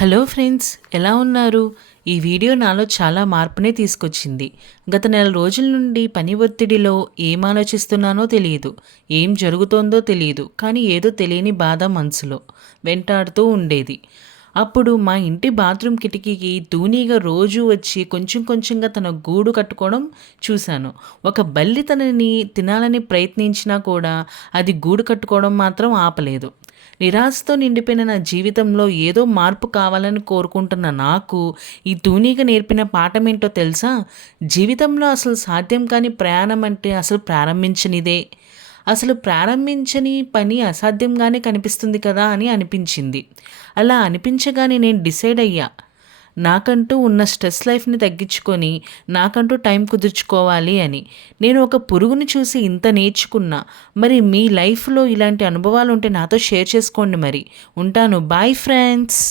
Hello friends, ఎలా ఉన్నారు? ఈ వీడియో నాలో చాలా మార్పునే తీసుకొచ్చింది. గత నెల రోజుల నుండి పని ఒత్తిడిలో ఏం ఆలోచిస్తున్నానో తెలియదు, ఏం జరుగుతోందో తెలియదు, కానీ ఏదో తెలియని బాధ మనసులో వెంటాడుతూ ఉండేది. అప్పుడు మా ఇంటి బాత్రూమ్ కిటికీకి తూనీగా రోజు వచ్చి కొంచెం కొంచెంగా తన గూడు కట్టుకోవడం చూశాను. ఒక బల్లి తనని తినాలని ప్రయత్నించినా కూడా అది గూడు కట్టుకోవడం మాత్రం ఆపలేదు. నిరాశతో నిండిపోయిన నా జీవితంలో ఏదో మార్పు కావాలని కోరుకుంటున్న నాకు ఈ తూనీగ నేర్పిన పాఠమేంటో తెలుసా? జీవితంలో అసలు సాధ్యం కాని ప్రయాణం అంటే అసలు ప్రారంభించని పని అసాధ్యంగానే కనిపిస్తుంది కదా అని అనిపించింది. అలా అనిపించగానే నేను డిసైడ్ అయ్యా, నాకంటూ ఉన్న స్ట్రెస్ లైఫ్ని తగ్గించుకొని నాకంటూ టైం కుదుర్చుకోవాలి అని. నేను ఒక పురుగుని చూసి ఇంత నేర్చుకున్నా. మరి మీ లైఫ్లో ఇలాంటి అనుభవాలు ఉంటే నాతో షేర్ చేసుకోండి. మరి ఉంటాను. Bye friends.